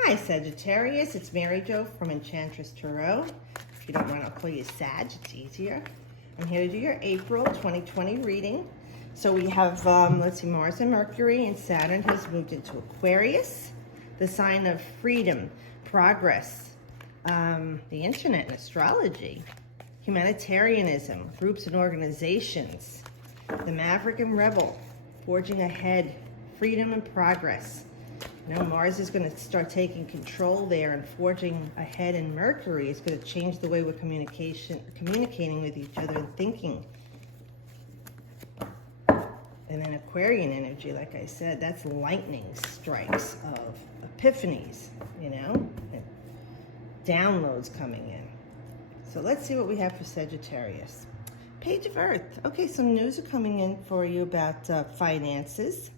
Hi Sagittarius, it's Mary Jo from Enchantress Tarot. If you don't want, I'll call you Sag, it's easier. I'm here to do your April 2020 reading. So we have, let's see, Mars and Mercury and Saturn has moved into Aquarius, the sign of freedom, progress, the internet and astrology, humanitarianism, groups and organizations, the Maverick and Rebel, forging ahead, freedom and progress. You know, Mars is going to start taking control there and forging ahead, and Mercury is going to change the way we're communicating with each other and thinking. And then Aquarian energy, like I said, that's lightning strikes of epiphanies, you know, and downloads coming in. So let's see what we have for Sagittarius. Page of Earth. Okay, some news are coming in for you about finances.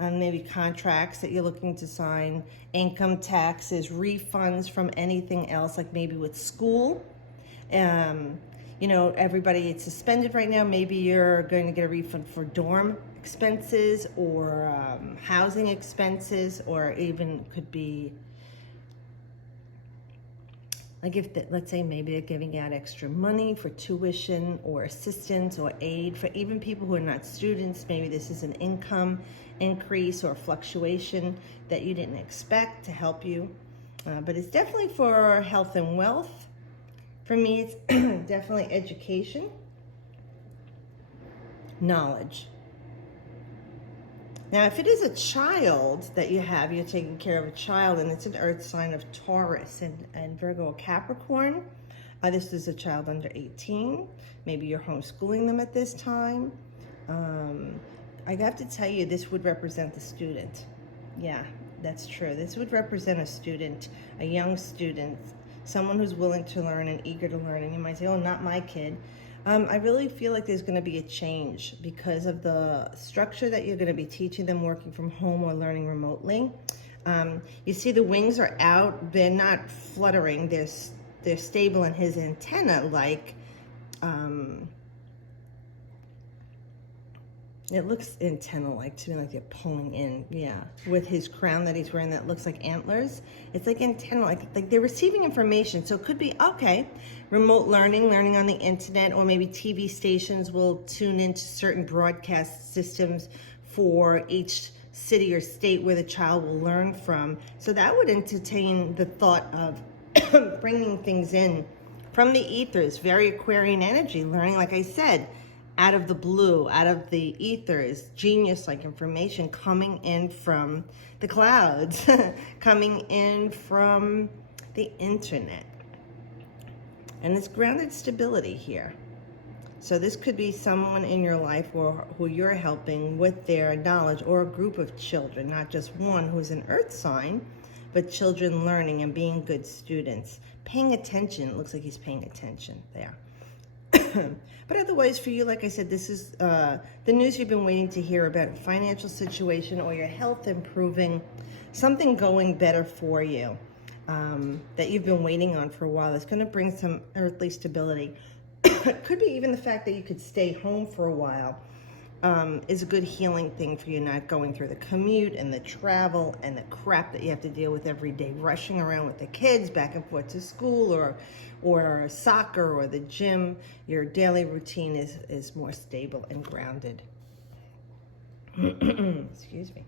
Maybe contracts that you're looking to sign, income taxes, refunds from anything else, like maybe with school. You know, everybody, it's suspended right now. Maybe you're going to get a refund for dorm expenses or housing expenses, or even could be like if, let's say, maybe they're giving out extra money for tuition or assistance or aid for even people who are not students. Maybe this is an income increase or fluctuation that you didn't expect to help you. But it's definitely for health and wealth. For me, it's definitely education, knowledge. Now, if it is a child that you have, you're taking care of a child, and it's an earth sign of Taurus and Virgo or Capricorn. This is a child under 18. Maybe you're homeschooling them at this time. I have to tell you, this would represent the student. Yeah, that's true. This would represent a student, a young student, someone who's willing to learn and eager to learn. And you might say, oh, not my kid. I really feel like there's going to be a change because of the structure that you're going to be teaching them working from home or learning remotely. You see the wings are out. They're not fluttering. They're stable in his antenna, like it looks antenna-like to me, like they're pulling in, yeah. With his crown that he's wearing that looks like antlers. It's like antenna, like they're receiving information. So it could be, okay, remote learning on the internet, or maybe TV stations will tune into certain broadcast systems for each city or state where the child will learn from. So that would entertain the thought of bringing things in from the ethers, very Aquarian energy, learning, like I said, out of the blue, out of the ethers, genius-like information coming in from the clouds, coming in from the internet. And it's grounded stability here. So this could be someone in your life or who you're helping with their knowledge, or a group of children, not just one who's an earth sign, but children learning and being good students. Paying attention. It looks like he's paying attention there. But otherwise, for you, like I said, this is the news you've been waiting to hear about, a financial situation or your health improving, something going better for you that you've been waiting on for a while. It's going to bring some earthly stability. It could be even the fact that you could stay home for a while is a good healing thing for you, not going through the commute and the travel and the crap that you have to deal with every day, rushing around with the kids back and forth to school or soccer or the gym. Your daily routine is more stable and grounded. Excuse me.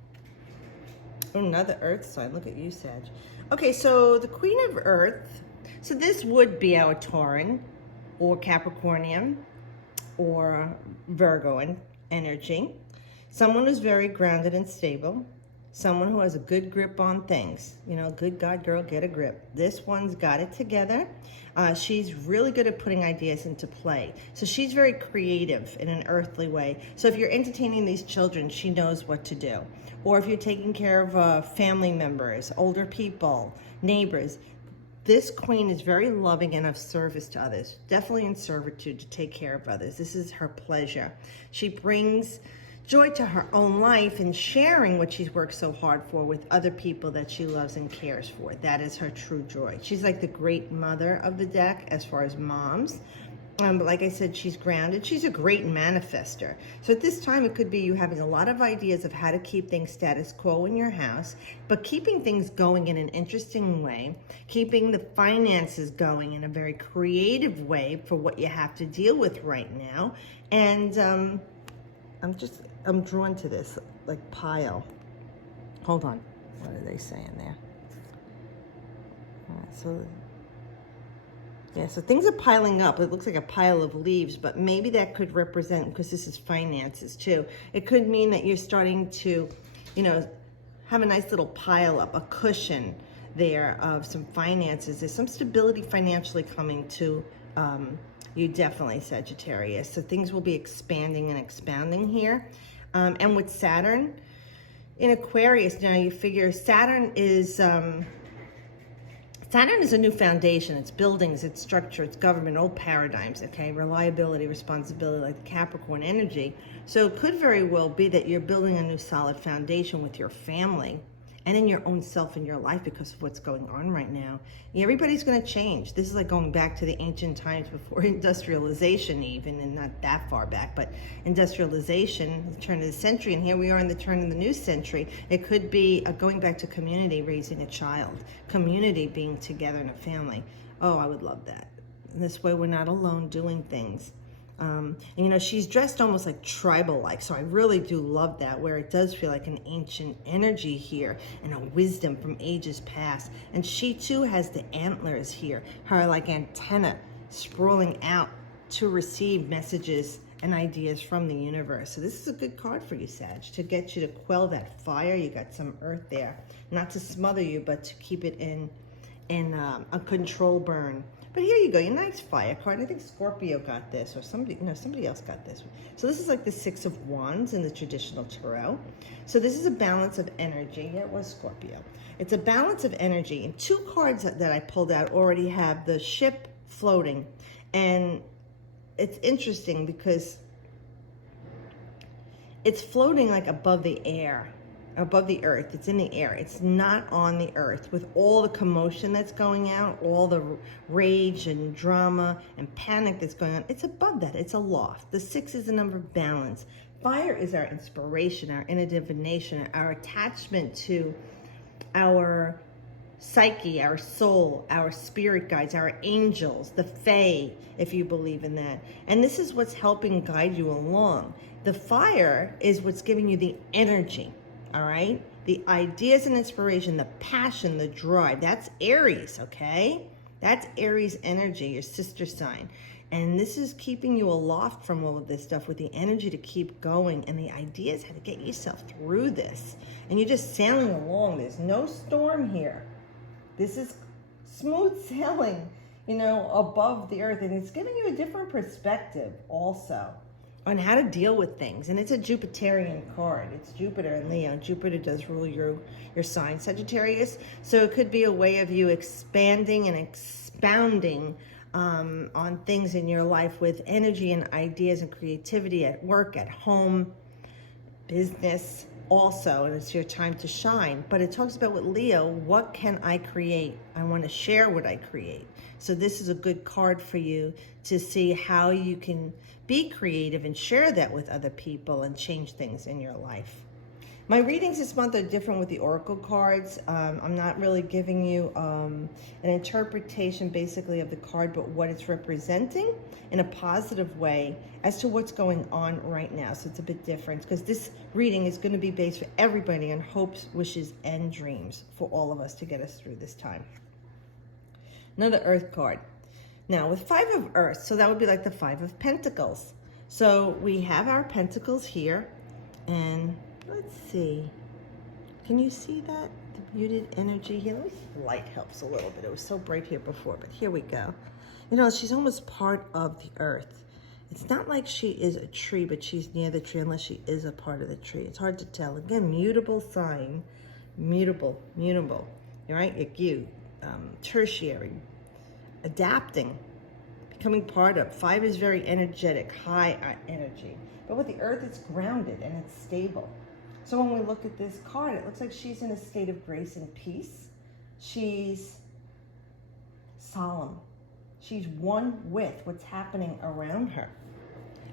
Another earth sign. Look at you, Sag. Okay, so the Queen of Earth. So this would be our Tauran or Capricornian or Virgoan energy. Someone who's very grounded and stable. Someone who has a good grip on things. You know, good God, girl, get a grip. This one's got it together. She's really good at putting ideas into play. So she's very creative in an earthly way. So if you're entertaining these children, she knows what to do. Or if you're taking care of family members, older people, neighbors, this queen is very loving and of service to others. Definitely in servitude to take care of others. This is her pleasure. She brings joy to her own life and sharing what she's worked so hard for with other people that she loves and cares for. That is her true joy. She's like the great mother of the deck as far as moms. But like I said, she's grounded. She's a great manifester. So at this time, it could be you having a lot of ideas of how to keep things status quo in your house, but keeping things going in an interesting way, keeping the finances going in a very creative way for what you have to deal with right now. And I'm drawn to this, like pile. Hold on. What are they saying there? All right, so... yeah, so things are piling up. It looks like a pile of leaves, but maybe that could represent, because this is finances too, it could mean that you're starting to, you know, have a nice little pile up, a cushion there of some finances. There's some stability financially coming to you, definitely, Sagittarius. So things will be expanding and expounding here. And with Saturn in Aquarius, now you figure Saturn is a new foundation. It's buildings, it's structure, it's government, old paradigms, okay? Reliability, responsibility, like the Capricorn energy. So it could very well be that you're building a new solid foundation with your family and in your own self in your life because of what's going on right now. Everybody's going to change. This is like going back to the ancient times before industrialization even, and not that far back, but industrialization, the turn of the century, and here we are in the turn of the new century. It could be going back to community, raising a child, community being together in a family. Oh, I would love that. And this way we're not alone doing things. And you know, she's dressed almost like tribal-like, so I really do love that, where it does feel like an ancient energy here and a wisdom from ages past. And she too has the antlers here, her like antenna sprawling out to receive messages and ideas from the universe. So this is a good card for you, Sag, to get you to quell that fire. You got some earth there, not to smother you, but to keep it in a control burn. But here you go, your nice fire card. I think Scorpio got this, or somebody else got this. So this is like the Six of Wands in the traditional tarot. So this is a balance of energy. Yeah, it was Scorpio. It's a balance of energy. And two cards that I pulled out already have the ship floating. And it's interesting because it's floating like above the air. Above the earth. It's in the air. It's not on the earth. With all the commotion that's going out, all the rage and drama and panic that's going on, it's above that. It's aloft. The 6 is the number of balance. Fire is our inspiration, our inner divination, our attachment to our psyche, our soul, our spirit guides, our angels, the fae, if you believe in that. And this is what's helping guide you along. The fire is what's giving you the energy. All right, the ideas and inspiration, the passion, the drive, that's Aries, okay? That's Aries energy, your sister sign. And this is keeping you aloft from all of this stuff with the energy to keep going and the ideas how to get yourself through this. And you're just sailing along. There's no storm here. This is smooth sailing, you know, above the earth. And it's giving you a different perspective also on how to deal with things. And it's a Jupiterian card. It's Jupiter and Leo. Jupiter does rule your sign, Sagittarius. So it could be a way of you expanding and expounding on things in your life with energy and ideas and creativity at work, at home, business also. And it's your time to shine. But it talks about with Leo, what can I create? I want to share what I create. So this is a good card for you to see how you can be creative and share that with other people and change things in your life. My readings this month are different with the oracle cards. I'm not really giving you an interpretation basically of the card, but what it's representing in a positive way as to what's going on right now. So it's a bit different because this reading is going to be based for everybody on hopes, wishes, and dreams for all of us to get us through this time. Another Earth card. Now with 5 of Earth, so that would be like the 5 of Pentacles. So we have our Pentacles here, and let's see. Can you see that? The muted energy here. Let me see if light helps a little bit. It was so bright here before, but here we go. You know, she's almost part of the earth. It's not like she is a tree, but she's near the tree unless she is a part of the tree. It's hard to tell. Again, mutable sign. Mutable. All right? Like you. Tertiary. Adapting. Becoming part of. 5 is very energetic. High energy. But with the earth, it's grounded and it's stable. So when we look at this card, it looks like she's in a state of grace and peace. She's solemn. She's one with what's happening around her.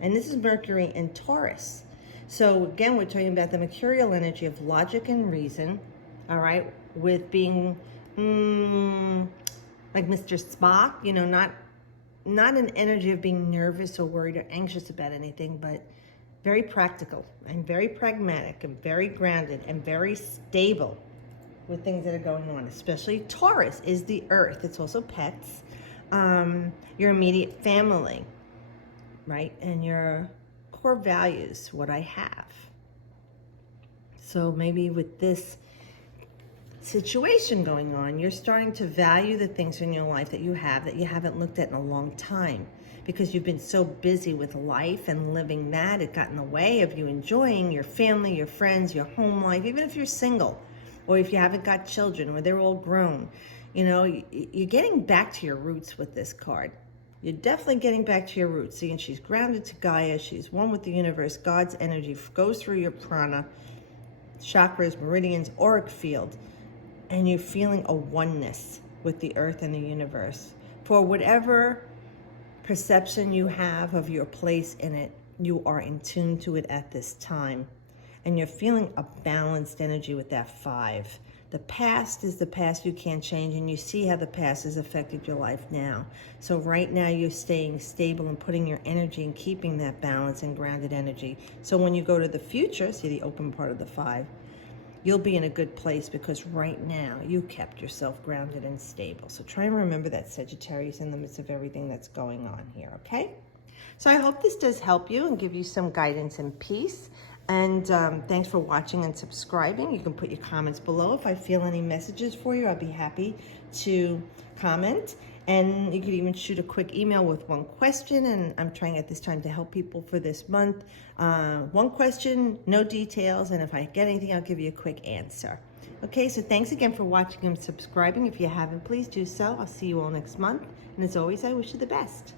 And this is Mercury in Taurus. So again, we're talking about the mercurial energy of logic and reason, all right, with being like Mr. Spock, you know, not an energy of being nervous or worried or anxious about anything, but very practical and very pragmatic and very grounded and very stable with things that are going on. Especially Taurus is the earth. It's also pets, your immediate family, right? And your core values, what I have. So maybe with this situation going on, you're starting to value the things in your life that you haven't looked at in a long time, because you've been so busy with life and living that it got in the way of you enjoying your family, your friends, your home life. Even if you're single or if you haven't got children or they're all grown, you know, you're getting back to your roots with this card. You're definitely getting back to your roots. Seeing she's grounded to Gaia, she's one with the universe. God's energy goes through your prana, chakras, meridians, auric field, and you're feeling a oneness with the earth and the universe. For whatever perception you have of your place in it, you are in tune to it at this time. And you're feeling a balanced energy with that 5. The past is the past, you can't change, and you see how the past has affected your life now. So right now you're staying stable and putting your energy and keeping that balance and grounded energy. So when you go to the future, see the open part of the 5, you'll be in a good place because right now you kept yourself grounded and stable. So try and remember that, Sagittarius, in the midst of everything that's going on here, okay? So I hope this does help you and give you some guidance and peace. And thanks for watching and subscribing. You can put your comments below. If I feel any messages for you, I'll be happy to comment. And you could even shoot a quick email with one question. And I'm trying at this time to help people for this month. One question, no details. And if I get anything, I'll give you a quick answer. Okay, so thanks again for watching and subscribing. If you haven't, please do so. I'll see you all next month. And as always, I wish you the best.